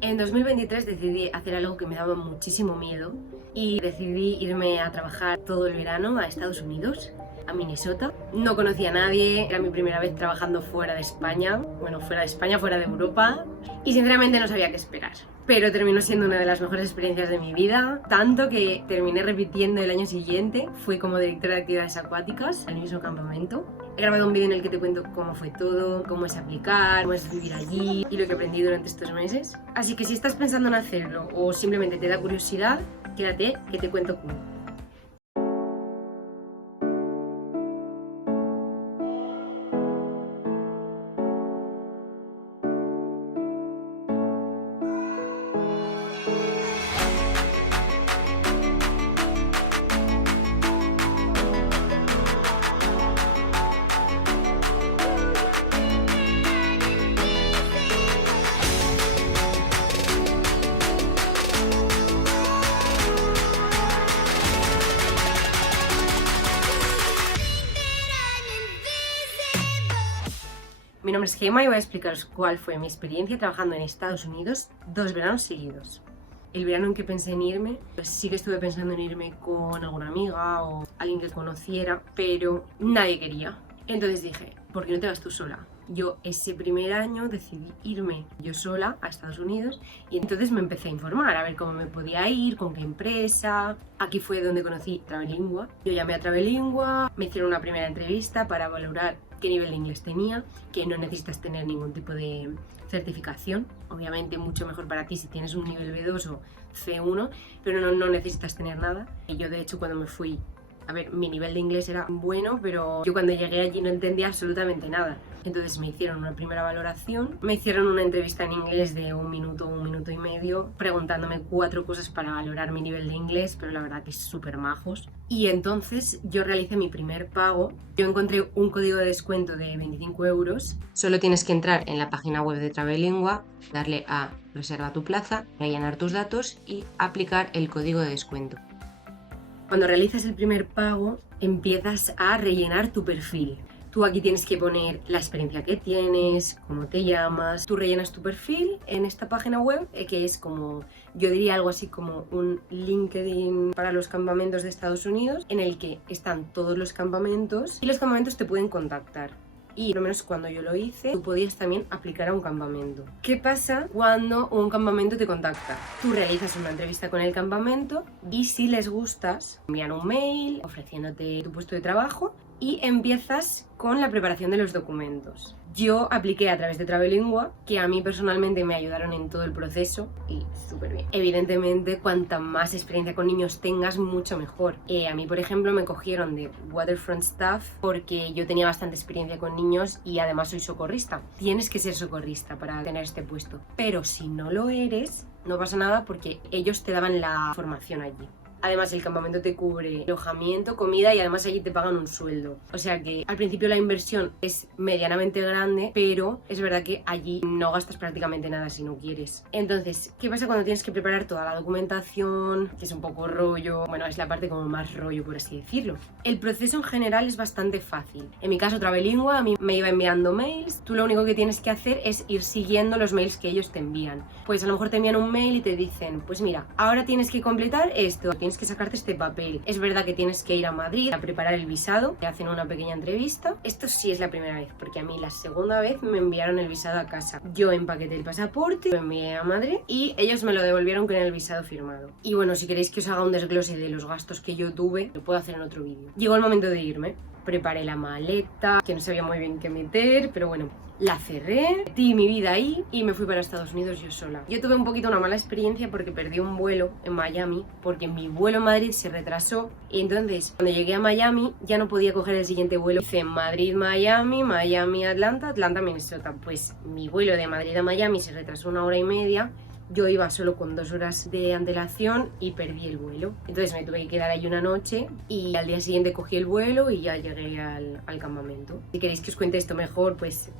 En 2023 decidí hacer algo que me daba muchísimo miedo y decidí irme a trabajar todo el verano a Estados Unidos, a Minnesota. No conocía a nadie, era mi primera vez trabajando fuera de España, bueno, fuera de España, fuera de Europa, y sinceramente no sabía qué esperar. Pero terminó siendo una de las mejores experiencias de mi vida, tanto que terminé repitiendo el año siguiente. Fui como directora de actividades acuáticas al mismo campamento. He grabado un vídeo en el que te cuento cómo fue todo, cómo es aplicar, cómo es vivir allí y lo que aprendí durante estos meses. Así que si estás pensando en hacerlo o simplemente te da curiosidad, quédate que te cuento cómo. Mi nombre es Gemma y voy a explicaros cuál fue mi experiencia trabajando en Estados Unidos 2 veranos seguidos. El verano en que pensé en irme, pues sí que estuve pensando en irme con alguna amiga o alguien que conociera, pero nadie quería. Entonces dije, ¿por qué no te vas tú sola? Yo ese primer año decidí irme yo sola a Estados Unidos y entonces me empecé a informar, a ver cómo me podía ir, con qué empresa. Aquí fue donde conocí Travelingua. Yo llamé a Travelingua, me hicieron una primera entrevista para valorar qué nivel de inglés tenía, que no necesitas tener ningún tipo de certificación. Obviamente mucho mejor para ti si tienes un nivel B2 o C1, pero no necesitas tener nada. Y yo de hecho cuando me fui, a ver, mi nivel de inglés era bueno, pero yo cuando llegué allí no entendía absolutamente nada. Entonces me hicieron una primera valoración, me hicieron una entrevista en inglés de un minuto y medio, preguntándome 4 cosas para valorar mi nivel de inglés, pero la verdad que es súper majos. Y entonces yo realicé mi primer pago. Yo encontré un código de descuento de 25 euros. Solo tienes que entrar en la página web de Travelingua, darle a reserva tu plaza, rellenar tus datos y aplicar el código de descuento. Cuando realizas el primer pago, empiezas a rellenar tu perfil. Tú aquí tienes que poner la experiencia que tienes, cómo te llamas. Tú rellenas tu perfil en esta página web, que es como, yo diría algo así como un LinkedIn para los campamentos de Estados Unidos, en el que están todos los campamentos y los campamentos te pueden contactar. Y por lo menos cuando yo lo hice, tú podías también aplicar a un campamento. ¿Qué pasa cuando un campamento te contacta? Tú realizas una entrevista con el campamento y si les gustas, envían un mail ofreciéndote tu puesto de trabajo y empiezas con la preparación de los documentos. Yo apliqué a través de Travelingua, que a mí personalmente me ayudaron en todo el proceso y súper bien. Evidentemente, cuanta más experiencia con niños tengas, mucho mejor. A mí, por ejemplo, me cogieron de Waterfront Staff porque yo tenía bastante experiencia con niños y además soy socorrista. Tienes que ser socorrista para tener este puesto. Pero si no lo eres, no pasa nada porque ellos te daban la formación allí. Además, el campamento te cubre alojamiento, comida y además allí te pagan un sueldo. O sea que al principio la inversión es medianamente grande, pero es verdad que allí no gastas prácticamente nada si no quieres. Entonces, ¿qué pasa cuando tienes que preparar toda la documentación? Que es un poco rollo, bueno, es la parte como más rollo, por así decirlo. El proceso en general es bastante fácil. En mi caso, Travelingua a mí me iba enviando mails. Tú lo único que tienes que hacer es ir siguiendo los mails que ellos te envían. Pues a lo mejor te envían un mail y te dicen, pues mira, ahora tienes que completar esto, tienes que sacarte este papel. Es verdad que tienes que ir a Madrid a preparar el visado, te hacen una pequeña entrevista. Esto sí es la primera vez, porque a mí la segunda vez me enviaron el visado a casa. Yo empaqueté el pasaporte, lo envié a Madrid y ellos me lo devolvieron con el visado firmado. Y bueno, si queréis que os haga un desglose de los gastos que yo tuve, lo puedo hacer en otro vídeo. Llegó el momento de irme. Preparé la maleta, que no sabía muy bien qué meter, pero bueno, la cerré, metí mi vida ahí y me fui para Estados Unidos yo sola. Yo tuve un poquito una mala experiencia porque perdí un vuelo en Miami, porque mi vuelo en Madrid se retrasó y entonces cuando llegué a Miami ya no podía coger el siguiente vuelo. Hice Madrid-Miami, Miami-Atlanta, Atlanta-Minnesota. Pues mi vuelo de Madrid a Miami se retrasó 1 hora y media. Yo iba solo con 2 horas de antelación y perdí el vuelo. Entonces me tuve que quedar ahí una noche y al día siguiente cogí el vuelo y ya llegué al campamento. Si queréis que os cuente esto mejor, pues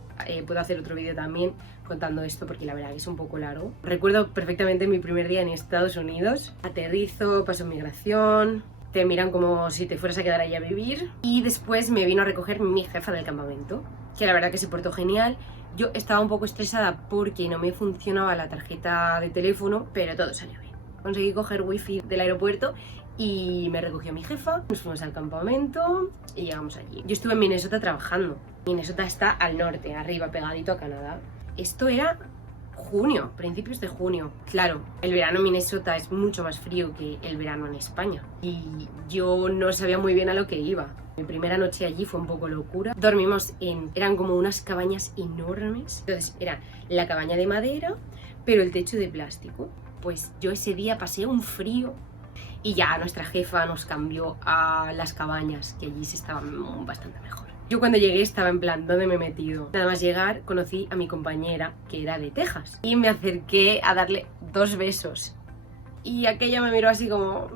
puedo hacer otro vídeo también contando esto porque la verdad que es un poco largo. Recuerdo perfectamente mi primer día en Estados Unidos. Aterrizo, paso migración, te miran como si te fueras a quedar allí a vivir y después me vino a recoger mi jefa del campamento, que la verdad que se portó genial. Yo estaba un poco estresada porque no me funcionaba la tarjeta de teléfono, pero todo salió bien. Conseguí coger wifi del aeropuerto y me recogió mi jefa, nos fuimos al campamento y llegamos allí. Yo estuve en Minnesota trabajando. Minnesota está al norte, arriba, pegadito a Canadá. Esto era junio, principios de junio. Claro, el verano en Minnesota es mucho más frío que el verano en España. Y yo no sabía muy bien a lo que iba. Mi primera noche allí fue un poco locura. Dormimos eran como unas cabañas enormes. Entonces era la cabaña de madera, pero el techo de plástico. Pues yo ese día pasé un frío y ya nuestra jefa nos cambió a las cabañas, que allí se estaban bastante mejor. Yo cuando llegué estaba en plan, ¿dónde me he metido? Nada más llegar conocí a mi compañera, que era de Texas, y me acerqué a darle 2 besos. Y aquella me miró así como,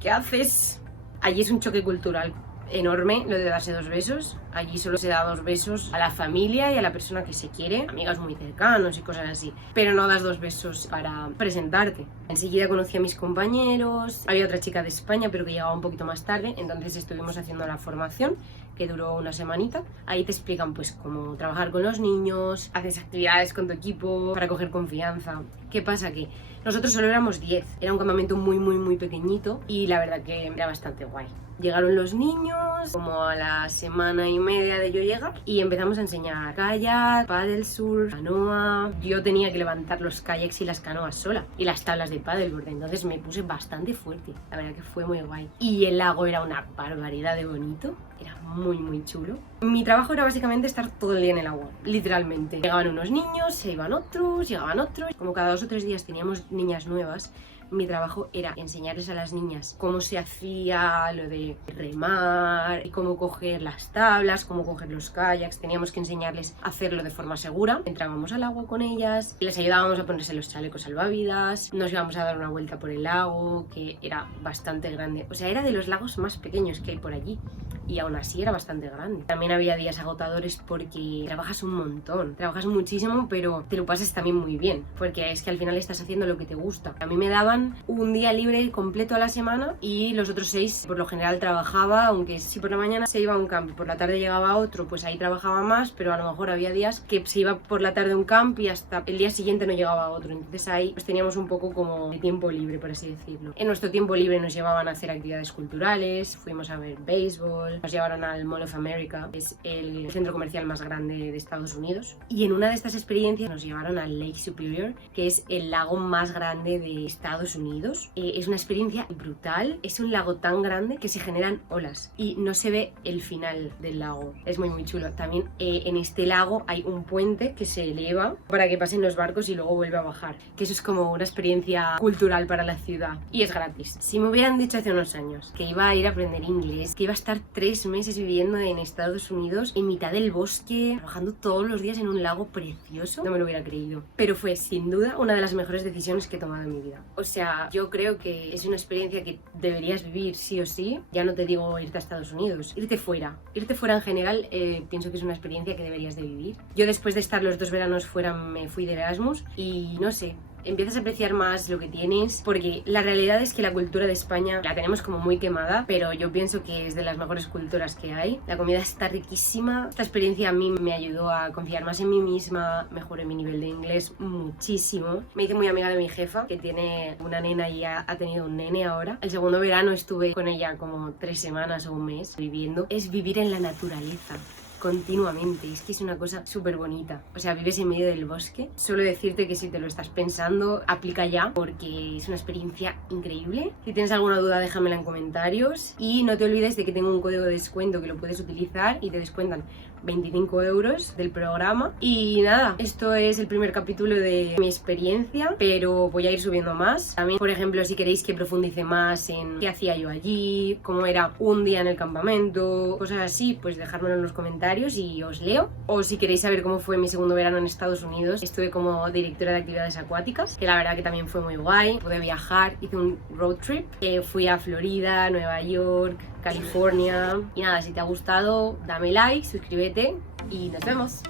¿qué haces? Allí es un choque cultural enorme lo de darse 2 besos. Allí solo se da 2 besos a la familia y a la persona que se quiere, amigos muy cercanos y cosas así, pero no das 2 besos para presentarte. Enseguida conocí a mis compañeros, había otra chica de España pero que llegaba un poquito más tarde, entonces estuvimos haciendo la formación que duró una semanita. Ahí te explican pues cómo trabajar con los niños, haces actividades con tu equipo para coger confianza. ¿Qué pasa? Que nosotros solo éramos 10, era un campamento muy pequeñito y la verdad que era bastante guay. Llegaron los niños como a la semana y media de yo llegar y empezamos a enseñar kayak, paddle surf, canoa. Yo tenía que levantar los kayaks y las canoas sola y las tablas de paddleboard, entonces me puse bastante fuerte. La verdad que fue muy guay. Y el lago era una barbaridad de bonito, era muy chulo. Mi trabajo era básicamente estar todo el día en el agua, literalmente. Llegaban unos niños, se iban otros, llegaban otros. Como cada 2 o 3 días teníamos niñas nuevas, mi trabajo era enseñarles a las niñas cómo se hacía lo de remar, cómo coger las tablas, cómo coger los kayaks. Teníamos que enseñarles a hacerlo de forma segura. Entrábamos al agua con ellas, les ayudábamos a ponerse los chalecos salvavidas, nos íbamos a dar una vuelta por el lago, que era bastante grande. O sea, era de los lagos más pequeños que hay por allí y aún así era bastante grande. También había días agotadores porque trabajas un montón, trabajas muchísimo, pero te lo pasas también muy bien, porque es que al final estás haciendo lo que te gusta. A mí me daban un día libre completo a la semana y los otros 6 por lo general trabajaba, aunque si por la mañana se iba a un camp y por la tarde llegaba a otro, pues ahí trabajaba más, pero a lo mejor había días que se iba por la tarde a un camp y hasta el día siguiente no llegaba a otro, entonces ahí pues teníamos un poco como de tiempo libre, por así decirlo. En nuestro tiempo libre nos llevaban a hacer actividades culturales, fuimos a ver béisbol, nos llevaron al Mall of America, que es el centro comercial más grande de Estados Unidos, y en una de estas experiencias nos llevaron al Lake Superior, que es el lago más grande de Estados Unidos. Es una experiencia brutal, es un lago tan grande que se generan olas y no se ve el final del lago, es muy chulo. También en este lago hay un puente que se eleva para que pasen los barcos y luego vuelve a bajar, que eso es como una experiencia cultural para la ciudad y es gratis. Si me hubieran dicho hace unos años que iba a ir a aprender inglés, que iba a estar 3 meses viviendo en Estados Unidos en mitad del bosque, trabajando todos los días en un lago precioso, no me lo hubiera creído, pero fue sin duda una de las mejores decisiones que he tomado en mi vida. O sea, yo creo que es una experiencia que deberías vivir sí o sí. Ya no te digo irte a Estados Unidos, irte fuera en general, pienso que es una experiencia que deberías de vivir. Yo después de estar los 2 veranos fuera me fui de Erasmus y no sé, empiezas a apreciar más lo que tienes, porque la realidad es que la cultura de España la tenemos como muy quemada, pero yo pienso que es de las mejores culturas que hay. La comida está riquísima. Esta experiencia a mí me ayudó a confiar más en mí misma, mejoré mi nivel de inglés muchísimo. Me hice muy amiga de mi jefa, que tiene una nena y ha tenido un nene ahora. El segundo verano estuve con ella como 3 semanas o un mes viviendo. Es vivir en la naturaleza continuamente, es que es una cosa súper bonita. O sea, vives en medio del bosque. Solo decirte que si te lo estás pensando, aplica ya, porque es una experiencia increíble. Si tienes alguna duda, déjamela en comentarios y no te olvides de que tengo un código de descuento que lo puedes utilizar y te descuentan 25 euros del programa. Y nada, esto es el primer capítulo de mi experiencia, pero voy a ir subiendo más. También, por ejemplo, si queréis que profundice más en qué hacía yo allí, cómo era un día en el campamento, cosas así, pues dejármelo en los comentarios y os leo. O si queréis saber cómo fue mi segundo verano en Estados Unidos, estuve como directora de actividades acuáticas, que la verdad que también fue muy guay. Pude viajar, hice un road trip, fui a Florida, Nueva York, California. Y nada, si te ha gustado, dame like, suscríbete y nos vemos.